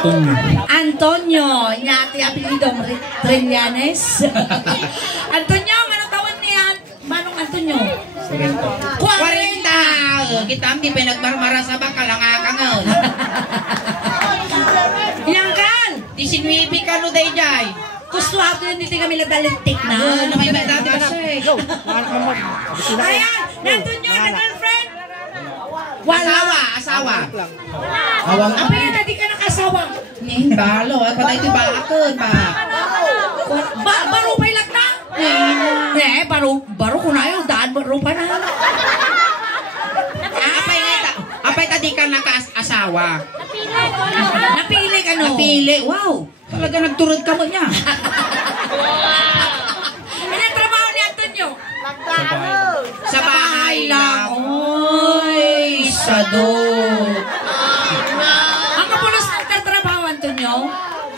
Antonio. Antonio, nyati apelyido Trillanes. Antonio, ano taon niya? Manong Antonio? 40. Kita ang di pinagmarmara sa bakal ang akang. Yang kan? 19 ka no day jay. Gusto ako yun dito kami nagdalintik na. Na may dati ba siya? Ayan, Antonio, na girlfriend? Asawa. Awang apa yan, hindi ka nakasawa. Nih, balo. Ako na ito bakit ba? Baru pa ilag na? Baru ko na yun. Daan baru pa na. Apay tadi ka naka-asawa? Napili ka no? Napili. Wow. Talaga nagturod ka mo niya. Anong trabaho ni Antonio? Sa bahay lang. Oy, sadot. Ang kapulos ng trabaho, Antonio?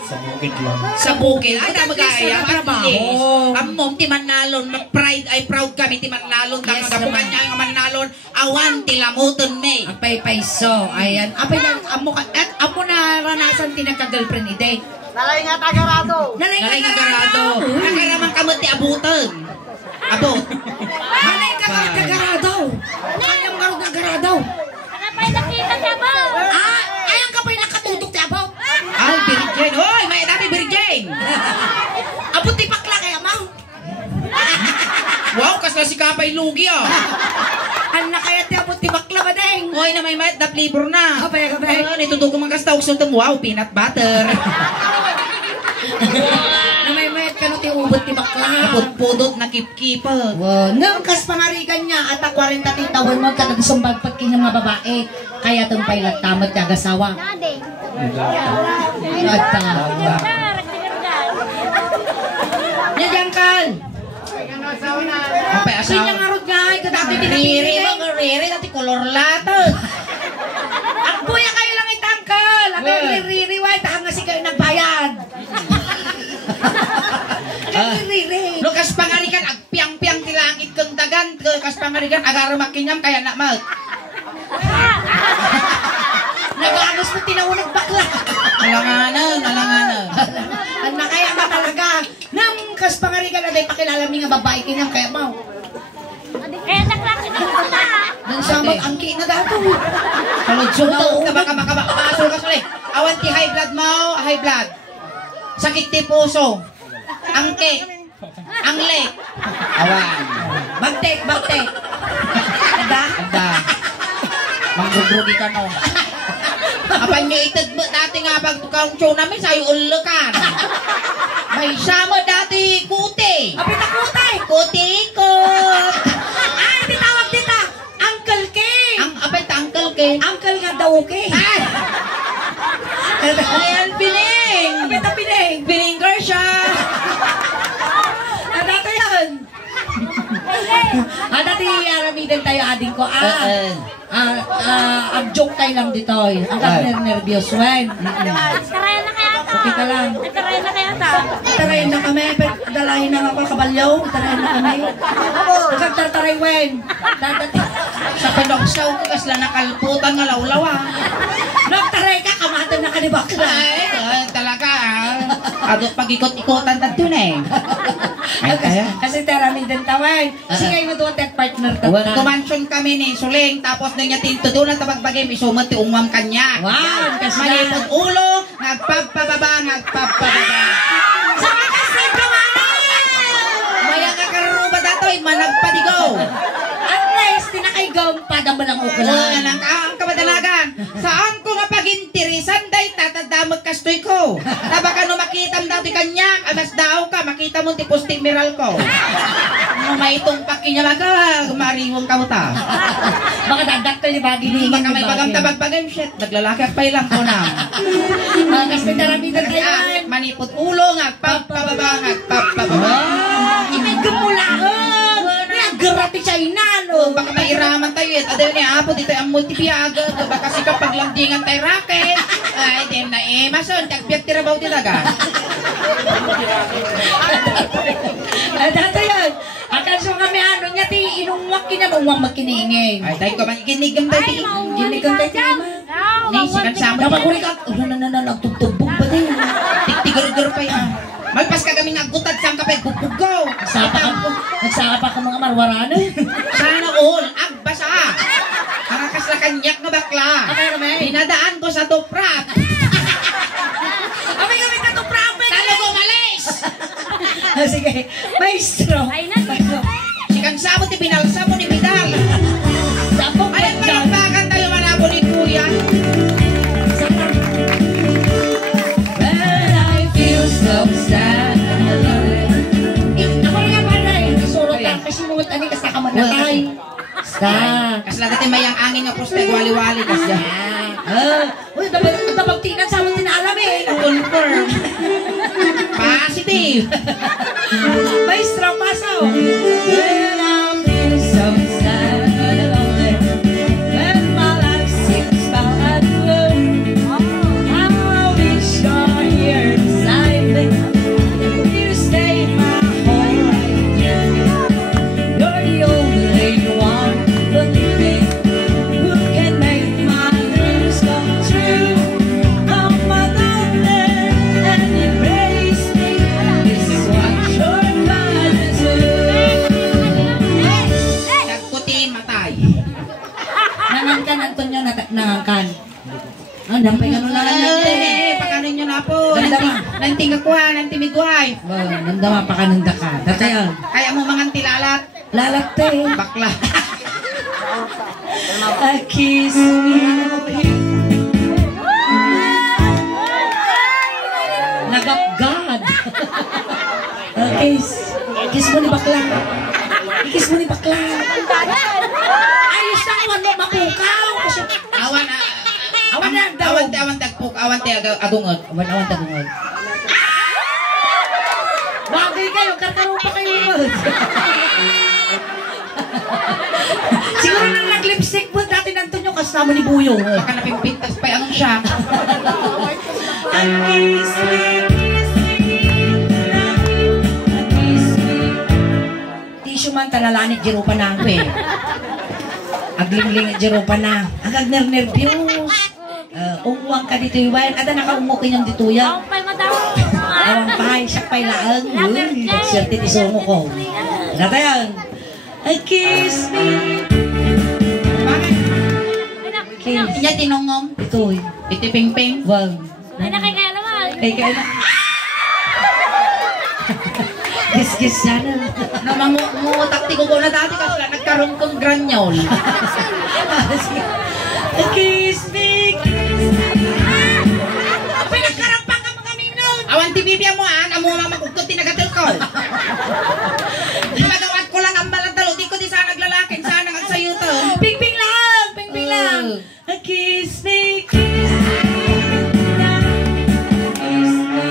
Sa bukid lang. Sa bukid. Ay, magaya. Trabaho. Amom, ti Manalon. Pride, ay proud kami ti Manalon. Yes, Kapukan niya ang Manalon. Awan, ti Lamuton, May. Apay paiso. Ayan. Apay lang. Amo naranasan ti nagka-girlfriend ide. Nalay nga tagarado. Nalay Nalay ka kagarado. Nakaramang kamot ti Abuton. Abot. Nalay ka kagarado. Ayang marog kagarado. Ano pa yung nakita siya ba? Ayang ka pa'y nakatutok ti Abaw. Ay, Virgin. Hoy, may dati Virgin. Abot ti pakla kaya mau. Wow, kasla si Kapay Lugi, oh. Anak kaya ti abot ti bakla ba deng? Hoy, na may mayat na flavor na. Kapay. Nitutok ko magkasta uksong wow, peanut butter. Na may mayat ka no ti ubot ti bakla. Pudot na kip-kipa. Wow. Nang kas pangarigan niya at 40 titawon mo kadagsumbag pagkin ng mga babae. Kaya itong pailat tamad kagasawa. Nade. At Nyadangkan. Apay asawa. Sinya ngarod nga ay kadati Riri, mga riri, dati kolor lato. Ang buya kayo lang itangkal. Ang riri, why tahang nga si kayo nagbayad. Riri. Lukas pangarikan, agpiang-piang tilangit kang dagan. Lukas pangarikan, agar makinyam kaya nak mag. Nagagos mo tinawunag bakla. Alanganan. Anak kaya nga talaga. Nang kas pangarikan na day pakilala mi nga babae kinang kaya mau. Kaya naklaki na kita. Nang samag angki na dato. Kaludsuto, kabaka, pasol ka sulit. Awan ti high blood mo, high blood. Sakit ti puso. Angke. Angle. Awan. Bagtek. Anda. Manggugrugi ka no. Apan nyo itadmo dati nga pagtukang show namin sa'yo ulukan. May sama dati kuti. Apit na kutay. Kuti-ikot. Ay, titawag dita. Uncle K. Apay ta Uncle K. Uncle nga daw K. Ayan, piling. Apit na piling. Piling girl siya. Dati yan. Dati aramidan tayo ading ko. Joke tayo lang dito. Ang nervyos, wen. Nagkaray na kaya ta. Okay ka lang. Nagkaray na kaya ta. Tarayin na kami. Dalahin na nga pa kabalyaw. Tarayin na kami. Nagtartaray, wen. Sa panoksaw ko kasla nakalputan nga lawlawa. Nagtaray ka, kamatan na ka ni bakla. Ay, talaga. Adot pag-ikot-ikotan tato na eh. Ay, kaya. Kasi taramidan tawin. Sige mo doon tech partner tata. Kumansyon kami ni Suling, tapos na niya tinto doon at tabagbagay, isumat ti umam kanya. Wow, kasi malipot ulo, nagpapababa. Sa kasi kamaran! Maya ka karuba datoy, managpadigaw. At least, tinakaigaw pa naman ang ukulan. Ang kabadalagan. Saan ko nga pag-intirisan day, tatadamag kastoy ko. Tabaka no makitam dati kanya, amas daw ka, makita mo ti pusti miral ko. No may itong pakinyalaga, mariwang ka mo ta. Baka dadaktal ni Bagi ni Baka may pagamtabag-bagay, shit, naglalaki pa ilang ko na. Kasi taramidan tayo. Manipot ulo, ngagpapababa. Imay gumulaang. Grabe siya inano. Baka mairaman tayo eh. Adaw niya apo, dito ang multipiaga. Baka sikap paglandingan tayo racket. Ay, di na eh. Mason, kagbiyak tirabaw tinaga. Dito yun. Atasyo kami ano niya, inungwak kinamungwang magkiningin. Ay, tayo ka man ikinigam tayo. Kinigam tayo. Nay, sinagsama. Napaguri ka. Nagtugtog bakla. Abay kami. Pinadaan ko sa tuprak. Abay kami katuprape. Talo ko malis. Sige, maestro. Ay, na. Maestro. Sikan sabot ipinalsa mo ni Vidal. Sabog Ayan, palakpakan tayo manabo ni Kuya. When I feel so sad. Ako nga pala eh. Isurot lang kasi mga tani kasi kamanatay. Sa. Kasi natin mayang angin nga poste, wali-wali kasi. Uy, dapat tingnan sa amin tinaalam eh. Confirm. Positive. Maestro, pasaw. When I feel so sad and lonely, when my life seems bad and blue, I wish you're here beside me. You stay my whole life through. You're the only one, believe me, who can make my dreams come true. I'm my darling, and embrace me. This is what you're gonna do. Nagputi matay. Nangankan, Antonio, nangankan. Ah, dampay ka nung nangankan. Pakanin nyo na po. Ganda ba? Nanting akwa, nanting midwife. Nandama pa kananda ka. Datayan. Kaya mo mga tilalat. Lalate. Bakla. A kiss me. Nagapgad. A kiss. Kiss mo ni bakla. Kiss mo ni bakla. Ayos na awan mo mapukaw. Awan na. Awan na daw. Awan tagpuk. Awan te agungot. Awan tagungod. Bagay kayo, karkaro pa kayo. Siguro nang nag-lipstick po dati ng Antonio kasama ni Buyo. Baka napimpintas pa yung siya. Tissue man talalanit jero pa na ako eh. Aglingling jero pa na. Ang agner-nervyos. Umuwang ka dito iwayan. Ada nakaumukin yung dito yan. Ang pay madaw. Awang pahay, siya pa'y laang. Uy, nagserte ti songo ko. Nata yan. I kiss me. Bakit? Kiss. Inya tinongom. Ito eh. Itiping-ping. Wag. Ay, nakikaya naman. Kaya na. Kiss-kiss sana. Namangutakti ko na dati kasi nagkaroon kong granyol. Kiss me. Pinagkarampan ka mga minun. Awan ti bibya mo ang amo mamakugtot tinagatil ko. Magawat ko lang ang balatalo. Di ko di sana naglalakin. Sana ang sayo to. Ping-ping lang. Ping-ping lang. Kiss me. Kiss me.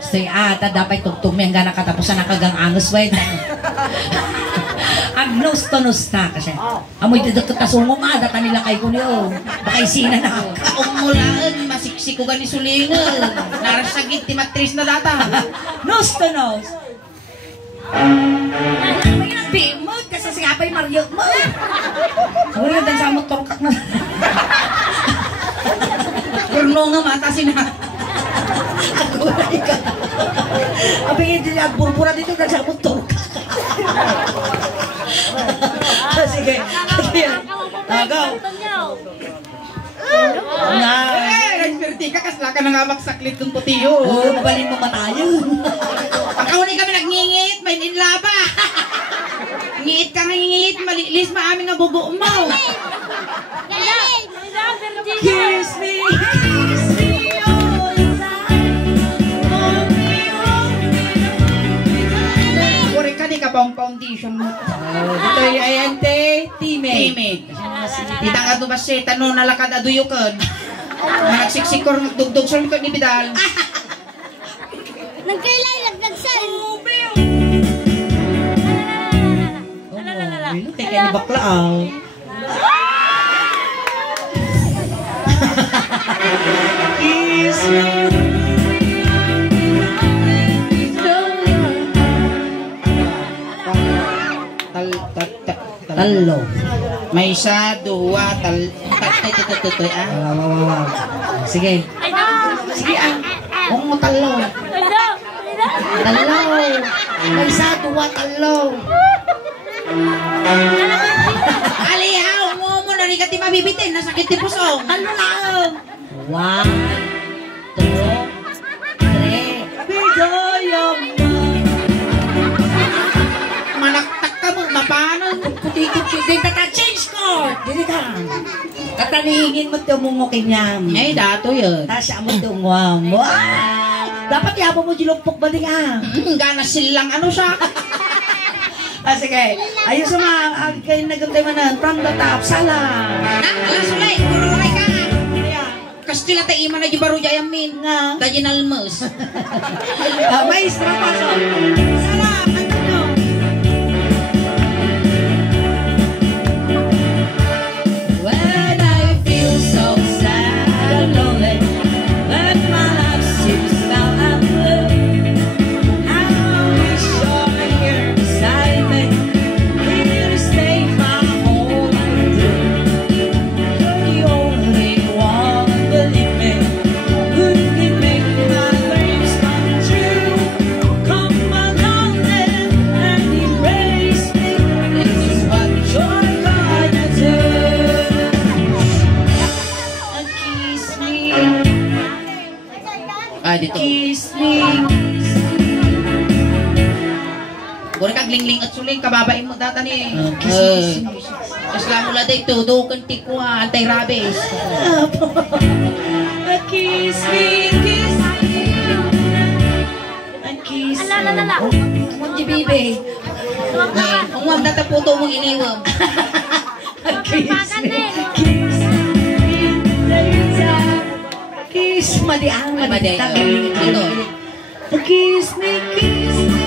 Stay ata dapat tugtog may hanggang nakatapusan nakagang angos wait. Agnos to ta kasi. Amoy dito kasungo ma data nila kay ko niyo. Baka isina na. Umulaan, masiksik ko gani sulingan. Narasagit ti matris na data. Nos to nos. Bimod kasi sigapay Mario mo. Wala dan sa motor kak na. Kurno nga mata sina. Kulay ka. Abi hindi agburbura dito dan sa motor kak. Sige. Tagaw. Na. Nagpirti ka kasla ka na nga magsaklit kong putiyo. Oh, mabalin mo matayo. Pagkahuli kami nagngingit, may ninlaba. Ngingit ka nga ngingit, malilis maamin nga bubo mo. Kiss me, kiss me all the time. Kuri ka di ka pang foundation mo. Ito ay ayante, teammate. Timid. Tita nga doon ba siya, tanong nalakad aduyukan. Nagsiksikor, magdugdug sa likod ni Vidal. Nagkailay, nagdagsan. Kaya ni bakla ah. Kiss me. Talo. May isa, dua, Sige. Sige ah. Huwag mo talo. Talo. May isa, dua, talo. Alihaw mo mo na di ka ti mabibitin. Nasakit ti puso. Ano lang? 1, 2, 3. Bidayang na. Malaktak ka mo. Mapano? Kutikot-kutik ka change court. Dili ka. Katanihingin mo tumumokin niya. Ay, dato yun. Tasya mo tungwang. Wow! Dapat yabo mo dilupok ba din ah? Gana silang ano siya. Sige. Ayos mo kayo nagantay mo na. From the top. Salam. Alas ulay. Kurulay ka. Kastila tayo iman na baro jayamin. Nga. Kajin almus. Maestra, pasok. Salam. Ano? When I feel so sad and lonely, when my life seems foul and blue, I wish you're here beside me, here to stay my whole life through. You're the only one, believe me, who can make my dreams come true. Come along then and embrace me. This is what you're gonna do. Kiss me, Ah, dito. kiss me. Gura kag lingling at suling kababain mo data ni. Kiss. Islam mula dito. Dukan tikwa. Anti-rabies. Kiss me, kiss me. Kiss me. Ala. Munji bibe. Kung wag nataputo mong iniwam. Kiss me. Kiss me. Kiss madiang Maday. Ito. Kiss me, kiss me.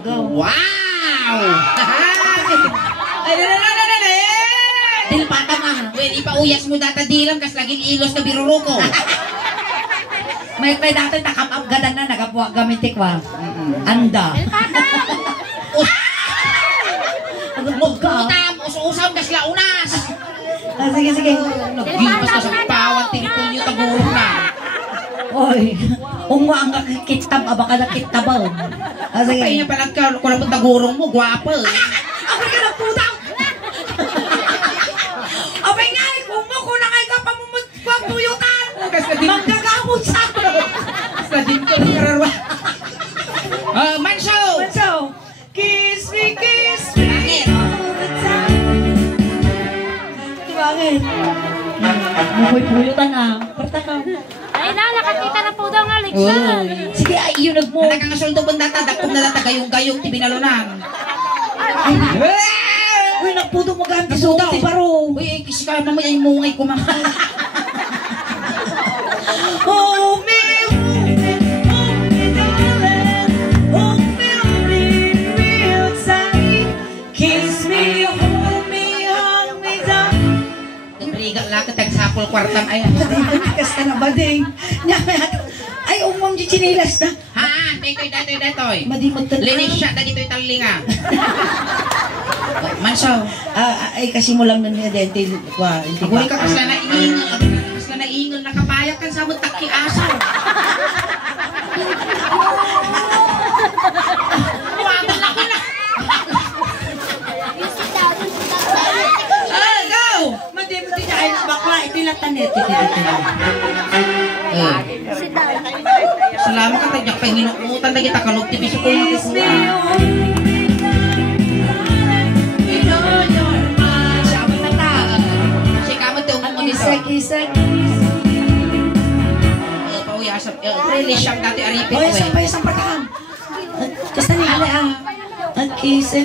Go. Wow! Ay, Dilpata nga. Well, ipauyas mo data dilam kas laging ilos na biruro ko. May dati nakapap gadan na nagabuwa gamitik wa. Anda. Utam, usam kas launas. Sige. Nagimas ka sa pawan, tinipul nyo tagurong na. Oy, ungwa ang kakikitab, abaka nakitabaw. Sige. Kaya niya palang ka, kung naman tagurong mo, gwapa. Abay ka ng putang! Abay nga, kung mo kunangay ka pamumutuyutan! Magkagamot sa ako! Sa din ko ng kararwa. Manso! So, kiss me, kiss me Langit. all the time. Bakit? Mukoy-puyutan ah. Pertakaw. Ay na, nakakita na po daw ng Alexan. Sige, ay, yun nagmo. Nakakangasoldo ba data, dakong na data gayong-gayong tibinalunan. Uy, nagputo mo ganti sa Nagputo. ti baro. Uy, kiss ka, mamaya yung mungay ko, mama. Hold me, darling. Hold me real tight. Kiss me, hold me down. Nagriga lang, tagsapol kwartang ayan. Tikas ka na ba, ding? Ay, umang di chinilas na. Ha, datoy. Madimot ka na. Linis siya, dito yung talinga. Manso, Ay, kasi mo lang na niya dente. aguli ka kasla na ingol, nakapayak ka sa mo taki aso. Waman lang ko na. Go! Madimot ka niya. Ay, bakla. Ito yung latanit. Salamat ka, tagyak pa hinukutan na kita kalog tibi sa kong Kiss me, Siya mo na si kamot yung mga nito. Kisa. Pauyasap, really siyang dati aripin ko Oy, eh. isang partahan. Kasta ni Ale ang. Kisa.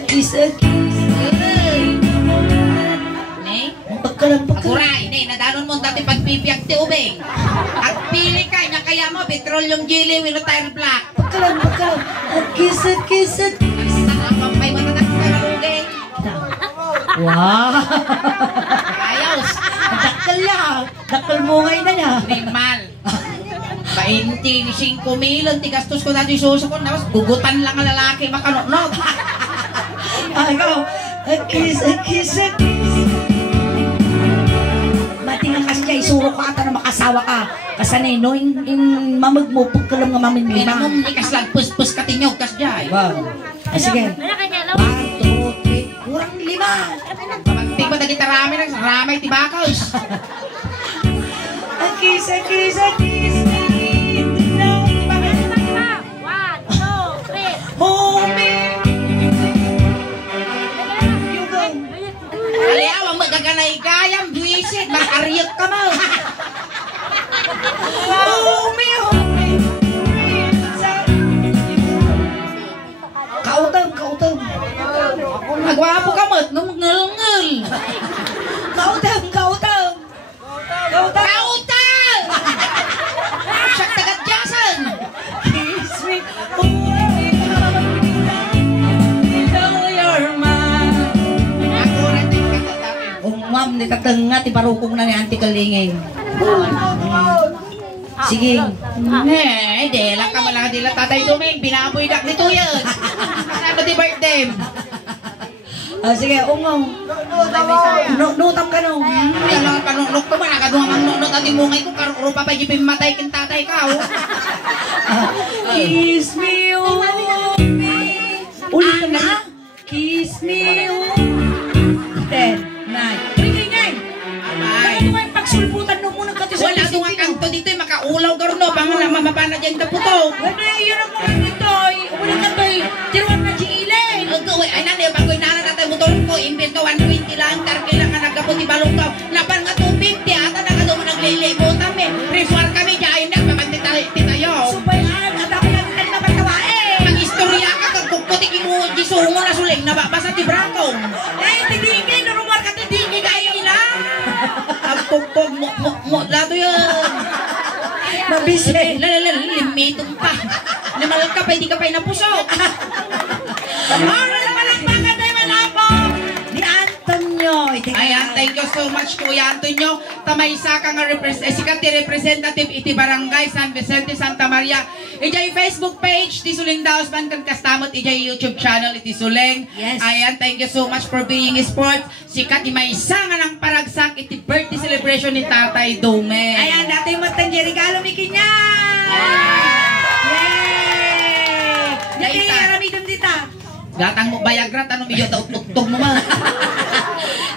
Ne? Pagkalang. Aguray, ne, nadanon mo dati pagpipiyag ti ubeng. At pili ka, niya kaya mo, petroleum jelly, wino tire black. Pagkalang. Kisa. Ang pampay mo na nakakarugay. Wow! Ayos. Dakal lang. Dakal mo ngayon na niya. Nimal. 25 million, tigastos ko dati suso ko. Tapos gugutan lang ang lalaki, makanunog. Ikaw. Kisa. Mati nga kasi niya, isuro ka ata na makasawa ka. Kasanay, no? In mamag mo, pagkalang nga mamin Kaya lima. naman, ikas lang, pus-pus katinyog, kas jay. Wow. Sige. Wala kay 1, 2, 3. Kurang 5. Tigba dagiti ramay tibakaws. A kiss me tonight. Hold me. You go. Aliaw, ang magaganay gayam, buwisit, mag-ariyot ka mo. Hold me. Kautang. Magwapo ka mo, nungngul-ngul. Kautang. Siyak tagat jasan. Kiss me. Tell your mom. Ako rin din kakatabi. Ma'am, ni tatanga, ti parukong na ni Auntie Kalinging. Sige. Hindi lang ka malaki nila tatay Duming, binaboy dak nito yan. Ano di birthday? Sige, ungong. Nutam ka nung. Ay, lang panunok ko ba, nakaduha ang nunot at imungay ko, karuro pa pa jipin matay kin tatay ka, oh. Kiss me, oh me. Ulit na. Kiss me, oh. 10, 9. Ring. Bakit mo yung pagsulputan nung muna ka to sa Wala doon ang kanto dito, makaulaw garo no, pangan na mamapana dyan na puto. Wala, yun ang mga dito. Ulit ka to, tiruan na jiilin. Ay, nani, bagoy na natatay motor ko, imbes ka 120 lang, tarki lang ka nagkaputi balong ka. Lapan nga 250, ata na ka doon naglilibutan me. Ritual kami, dyan na, pamanti tayo. Subayan, at ako yung kanina patawain. Mag-istorya ka, kagputik mo, gisungo na suling, nababasa ti Bracong. Tidigin, narumar ka tidigin kayo ila. Pagpugpog mo, lado yan. Mabisi. Limitong pa. Namalal ka pa, hindi ka pa inapusok. Oral palang tayo malapong ni Antonio. Ayan, thank you so much, Kuya Antonio. Tamaysa ka nga sikat ti representative iti Barangay San Vicente, Santa Maria. Ijay Facebook page, ti Suling Daos Bangkan Kastamot, ijay YouTube channel, iti Suling. Yes. Ayan, thank you so much for being sport. Sikat ti maysa nga ng paragsak, iti birthday celebration ni Tatay Dome. Ayan, dati mo tanje regalo mi kinya. Yay! Dati aramidom dita. Gatang mo bayagra, tanong iyo daw tuktog mo ma.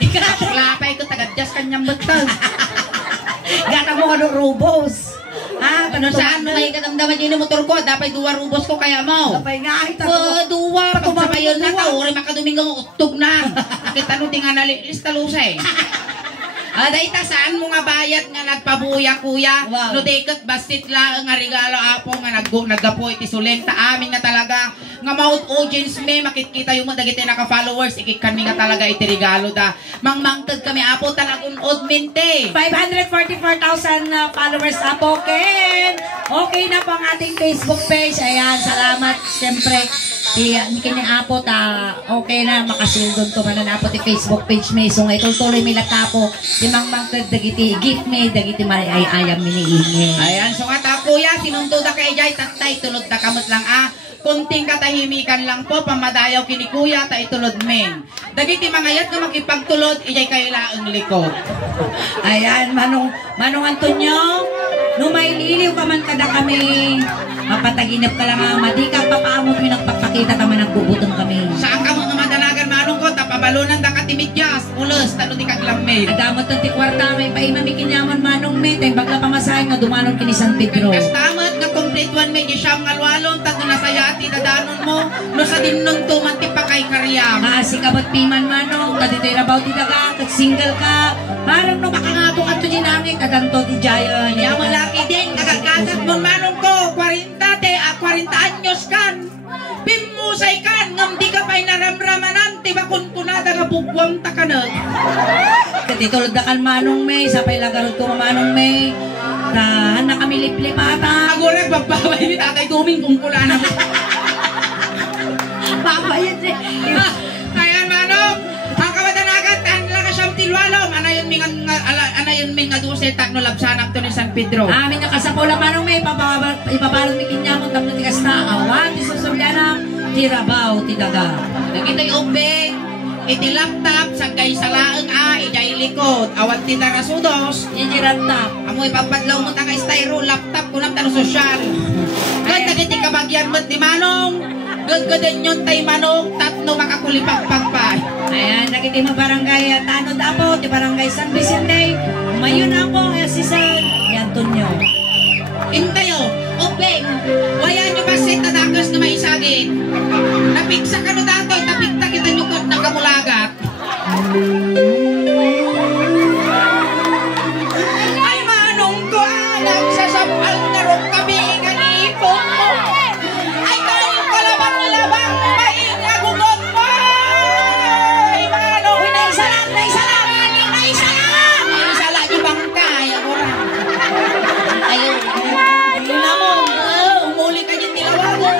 Ikaw, lapay ko, tagadjas kanyang betal. Gata mo ano rubos. Ano saan may katamdaman yun yung motor ko? Dapat 2 rubos ko kaya mo. Kapay nga ay 2, pagsabayon na ka, uri makadumingong utog na. Kita no, di nga nalilis talusay. Dahil saan mo nga bayat nga nagpabuya, kuya? Wow. No, dekot basit lang nga regalo apo nga naggapo iti sulenta. Amin na talaga nga maud audience me, makikita yung mga dagiti naka-followers, ikikami nga talaga iti regalo da. Mangmangtad kami apo talagang mente. 544,000 followers apo, Ken. Okay na po ang ating Facebook page. Ayan, salamat. Siyempre, kini apo ta okay na makasildon to man na apo ti Facebook page me. So, ngayon tuloy may lakapo. Timang-mangtad dagiti gift me, dagiti ay ayam miniingi. Ayan, so nga ta kuya, sinunto da kay Jay, tatay, tulod da kamot lang kunting katahimikan lang po, pamadayaw kini kuya, ta itulod men. Dagiti mangayat nga makipagtulod, ijay kayo laang likod. Ayan, Manong Antonio, no may liliw ka man kada kami, mapataginap ka lang madi ka, papaamot mo nagpapakita ka man nagbubutong kami. Saan ka mga madalagan manong ko, tapabalunan da katimidyas, ulos, talo di kaglammay. Adamot ng tikwarta, may paimamikin yaman Manong me, tay bagla pamasahin nga dumanon kini San Pedro. Kastamat nga complete one medyo siyam nga lwalong, tato na sayati dadanon mo, no sa dinnon tumanti pa kay karyam. Maasi ka ba't piman Manong, kadito'y rabaw ti daga, kag single ka, parang no makangatong ato din namin, kadanto ti Jayon. Kaya malaki din, nagagkasat mo manong ko, 40 anyos kan. Pimusay kan, ngam di ka pa'y naramramanan, tiba kunkunada nga bugwang takanag. Katitulad na kan Manong May, sapay lagarod ko Manong May, tahan na kami liplip ata. Ako rin, pagbabay ni Tatay Duming kung kulana mo. Babayad eh. Kaya manong, ang kawadanagan, tahan lang ka siyang tilwalom, anayon ming nga dusay takno labsanak to ni San Pedro. Amin na kasapula Manong May, ipabalot mi kinyamon tapno ti kasta, awan, ti susulyanam, ti rabaw, ti daga. Nagitay ubing, iti laptop, sagay sa laang ijay likod, awat ti darasudos, Jijirantap. amoy papadlaw mo ta ka styro, laptop, kunam tanong sosyal. Kaya nagiti kabagyan mo ti manong, Gagadan yun tay manok, tatlo makakulipagpag pa. Ayan, nagiti mo barangay Tanod Apo, ti barangay San Vicente. Mayon ako, si San Antonio. Intayo, obeng, waya nyo ba si tadakas na may isagin? Napiksa ka no dato, tapikta kita nyo kod na kamulagat. Ay manong ko anak, sasapal na ron kami ganipon mo. Ay kayong kalabang-labang, maingagugot mo. Ay manong, Naisalang! isala nyo bang kaya ko rin? Ayun, ayun na mo. Umuli ka yung tilawagan.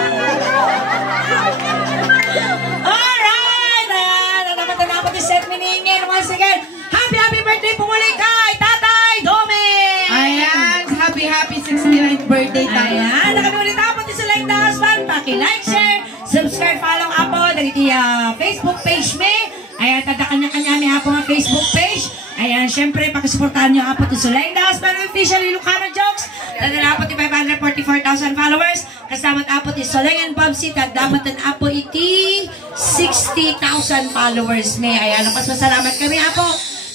Alright! Ayan, nanamatanapat yung set miningin. Once again, happy birthday pumuli kay Tatay Dome! Ayan, happy 69th birthday tayo. Ayan, nakamiulit ako pati sa like the husband. Paki-like, share, subscribe, follow ako. Dagiti Facebook page me. Ayan, tada kanya-kanya may ako nga Facebook page. Ayan, syempre, pakisuportahan nyo ako sa like the husband official Ilocano Jokes. Tada na ako 544,000 followers. Kasamat ako ti Soleng and Bobsy. Tagdamatan ako iti 60,000 followers me. Ayan, pasasalamat kami ako.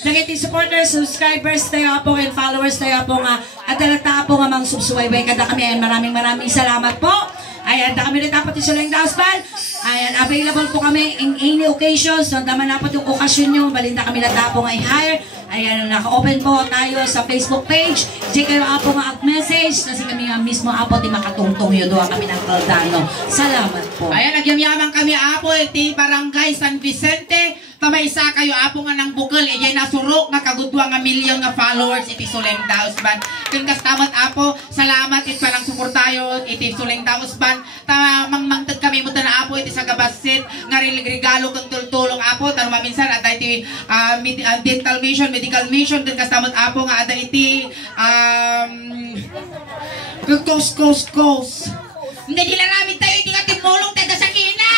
Nagiti supporters, subscribers tayo po and followers tayo po nga at dalata po nga mga subsuwaybay kada kami. Ayan, maraming salamat po. Ayan, na kami rin dapat yung Soleng Dauspan. Ayan, available po kami in any occasions. Nang naman dapat yung okasyon nyo, balinda kami na po nga i-hire. Ayan, naka-open po tayo sa Facebook page. Check kayo po nga at message. Kasi kami nga mismo apo di makatungtong yun. Doon kami ng Caldano. Salamat po. Ayan, nagyamyaman kami apo, iti barangay San Vicente. Tamay isa kayo apo nga ng bukal, iyay nasurok nga kagudwa nga milyon nga followers iti Soleng Dauspan. Kung kastamat apo, salamat it palang suportayo iti Soleng Dauspan. Mangmangtad kami mo na apo iti sa gabasit nga regalo kang tultulong apo. Tanong maminsan at iti dental mission, medical mission. Kung kastamat apo nga ada iti kos. Hindi gilaramid tayo iti nga timulong tayo sa kina.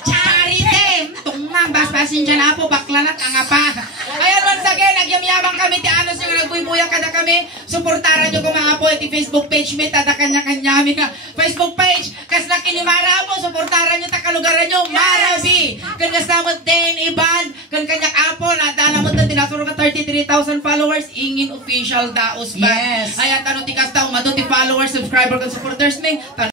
Charity! Tungmang, basbasin dyan na po, baklanat ang apa. Ayan, once again, nagyamyamang kami, ti ano siya nagbuibuya kada kami. Suportaran nyo kung mga po, iti Facebook page me, tada kanya-kanya mi nga. Facebook page, kas laki ni Mara po, suportaran nyo, takalugaran nyo, Marabi. Kan kasamot din, Iban, kan kanyak apo, nadana mo din, tinasuro ka 33,000 followers, ingin official daos ba? Yes. Ayan, tanong ti kastaw, madun ti followers, subscriber, kan supporters me,